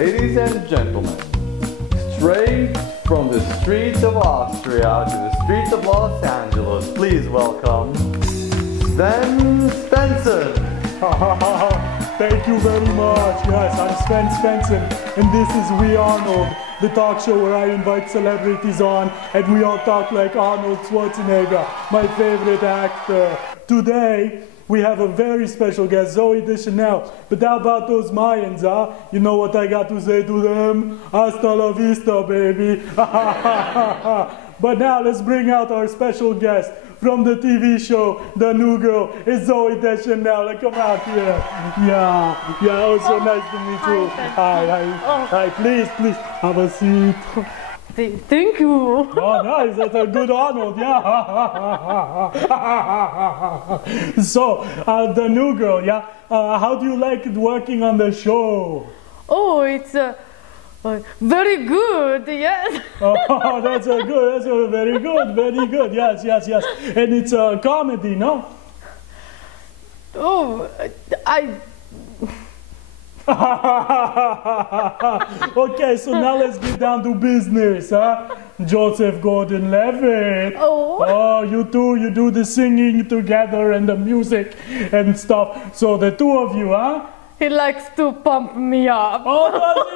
Ladies and gentlemen, straight from the streets of Austria to the streets of Los Angeles, please welcome Sven Svensson. Thank you very much. Yes, I'm Sven Svensson, and this is We Arnold, the talk show where I invite celebrities on and we all talk like Arnold Schwarzenegger, my favorite actor. Today, we have a very special guest, Zooey Deschanel. But how about those Mayans, huh? You know what I got to say to them? Hasta la vista, baby. But now let's bring out our special guest from the TV show, The New Girl. It's Zooey Deschanel. Come out here. Yeah, oh, so nice to meet you. Hi, please, have a seat. Thank you. Oh, nice. That's a good Arnold, yeah. So, The New Girl, yeah. How do you like working on the show? Oh, it's very good, yes. Oh, that's very good, yes. And it's a comedy, no? Oh, Okay, so now let's get down to business, huh? Joseph Gordon-Levitt. Oh, you two, you do the singing together and the music and stuff. So the two of you, huh? he likes to pump me up. Oh, does he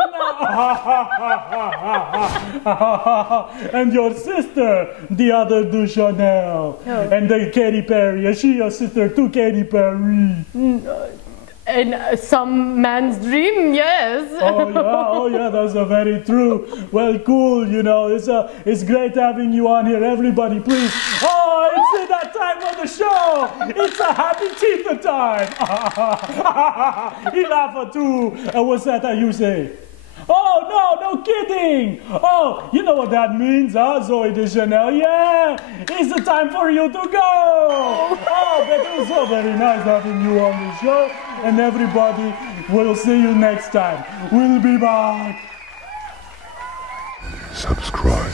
now? And your sister, the other Deschanel. Oh. And the Katy Perry. Is she your sister too, Katy Perry? In some man's dream, yes. Oh yeah, that's very true. Well, cool, you know, it's great having you on here. Everybody, please. Oh, it's that time of the show. It's a happy teeth time. He laughed too. What's that you say? Oh, no kidding. Oh, you know what that means, huh, Zooey Deschanel? Yeah, it's the time for you to go. Oh, but it was so very nice having you on the show. And everybody, we'll see you next time. We'll be back. Subscribe.